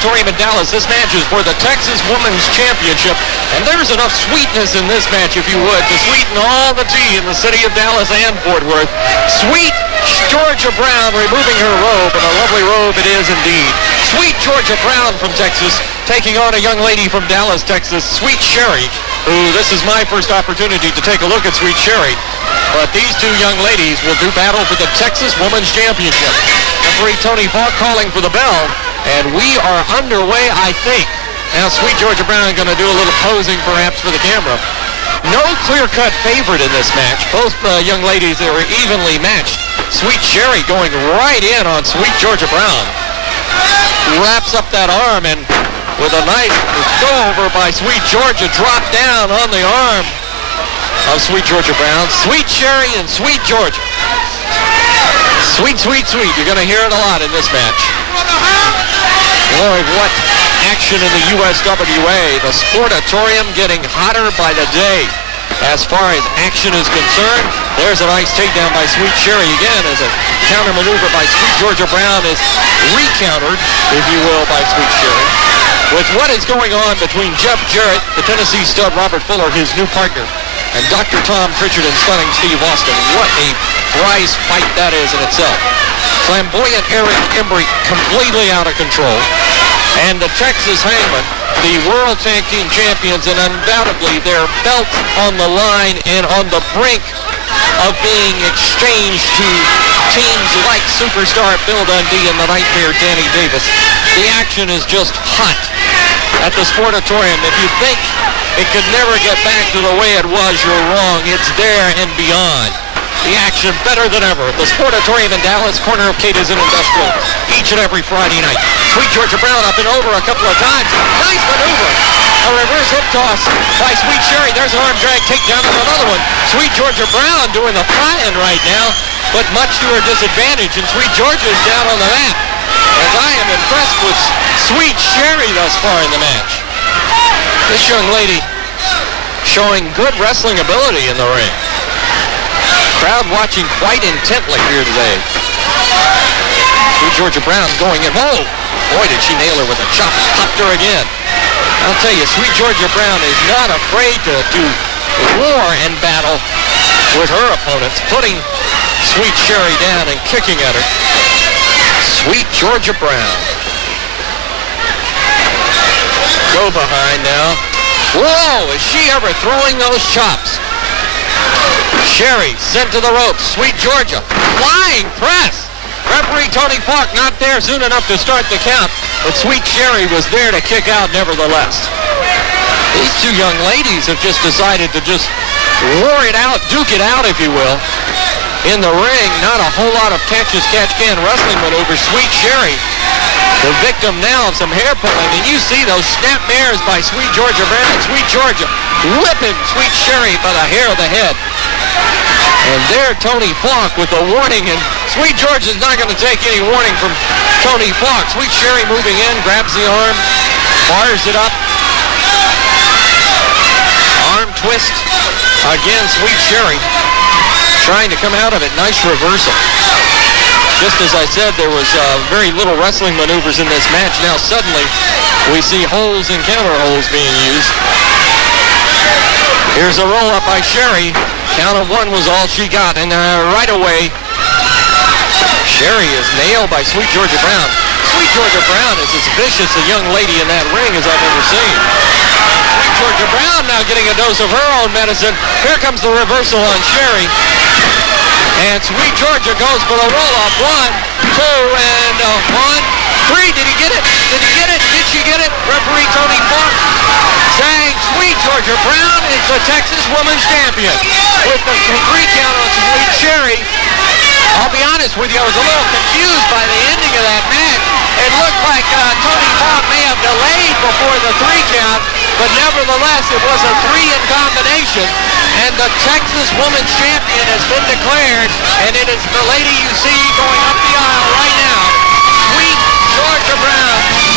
Sportatorium in Dallas. This match is for the Texas Women's Championship. And there's enough sweetness in this match, if you would, to sweeten all the tea in the city of Dallas and Fort Worth. Sweet Georgia Brown removing her robe, and a lovely robe it is indeed. Sweet Georgia Brown from Texas taking on a young lady from Dallas, Texas, Sweet Sherry, who this is my first opportunity to take a look at Sweet Sherry. But these two young ladies will do battle for the Texas Women's Championship. Referee Tony Falk calling for the bell, and we are underway, I think. Now, Sweet Georgia Brown going to do a little posing, perhaps, for the camera. No clear-cut favorite in this match. Both young ladies are evenly matched. Sweet Sherry going right in on Sweet Georgia Brown. Wraps up that arm, and with a nice go-over by Sweet Georgia, drop down on the arm of Sweet Georgia Brown. Sweet Sherry and Sweet Georgia. Sweet, sweet, sweet. You're going to hear it a lot in this match. Lord, what action in the USWA. The Sportatorium getting hotter by the day. As far as action is concerned, there's a nice takedown by Sweet Sherry again as a counter maneuver by Sweet Georgia Brown is recountered, if you will, by Sweet Sherry. With what is going on between Jeff Jarrett, the Tennessee stud Robert Fuller, his new partner, and Dr. Tom Pritchard and stunning Steve Austin. What a prize fight that is in itself. Flamboyant Eric Embry completely out of control. And the Texas Hangman, the World Tag Team Champions, and undoubtedly their belt on the line and on the brink of being exchanged to teams like Superstar Bill Dundee and the Nightmare Danny Davis. The action is just hot at the Sportatorium. If you think it could never get back to the way it was, you're wrong. It's there and beyond. The action better than ever. The Sportatorium in Dallas, corner of Cadiz and Industrial, each and every Friday night. Sweet Georgia Brown up and over a couple of times. Nice maneuver. A reverse hip toss by Sweet Sherry. There's an arm drag takedown of another one. Sweet Georgia Brown doing the flying right now, but much to her disadvantage, and Sweet Georgia's down on the mat. As I am impressed with Sweet Sherry thus far in the match. This young lady showing good wrestling ability in the ring. Crowd watching quite intently here today. Sweet Georgia Brown going in. Whoa! Boy, did she nail her with a chop. Popped her again. I'll tell you, Sweet Georgia Brown is not afraid to do war and battle with her opponents, putting Sweet Sherry down and kicking at her. Sweet Georgia Brown. Go behind now. Whoa! Is she ever throwing those chops? Sherry sent to the ropes. Sweet Georgia. Flying press. Referee Tony Falk not there soon enough to start the count, but Sweet Sherry was there to kick out nevertheless. These two young ladies have just decided to just war it out, duke it out, if you will. In the ring, not a whole lot of catch-as-catch-can wrestling maneuvers. Sweet Sherry, the victim now of some hair pulling, and you see those snap mares by Sweet Georgia Brown. Sweet Georgia whipping Sweet Sherry by the hair of the head. And there Tony Falk with the warning, and Sweet Georgia's not going to take any warning from Tony Falk. Sweet Sherry moving in, grabs the arm, bars it up. Arm twist. Again, Sweet Sherry trying to come out of it. Nice reversal. Just as I said, there was very little wrestling maneuvers in this match. Now suddenly we see holds and counter holds being used. Here's a roll-up by Sherry. Count of one was all she got, and right away, Sherry is nailed by Sweet Georgia Brown. Sweet Georgia Brown is as vicious a young lady in that ring as I've ever seen. Sweet Georgia Brown now getting a dose of her own medicine. Here comes the reversal on Sherry. And Sweet Georgia goes for the roll-up. 1, 2, and 1, 3. Did he get it? Did he get it? Did she get it? Referee Tony Falk saying Sweet Georgia Brown is the Texas Women's Champion. With the 3 count on Sweet Sherry. I'll be honest with you, I was a little confused by the ending of that match. It looked like Tony Falk may have delayed before the 3 count, but nevertheless it was a 3 in combination. And the Texas Women's Champion has been declared, and it is the lady you see going up the aisle right now, Sweet Georgia Brown.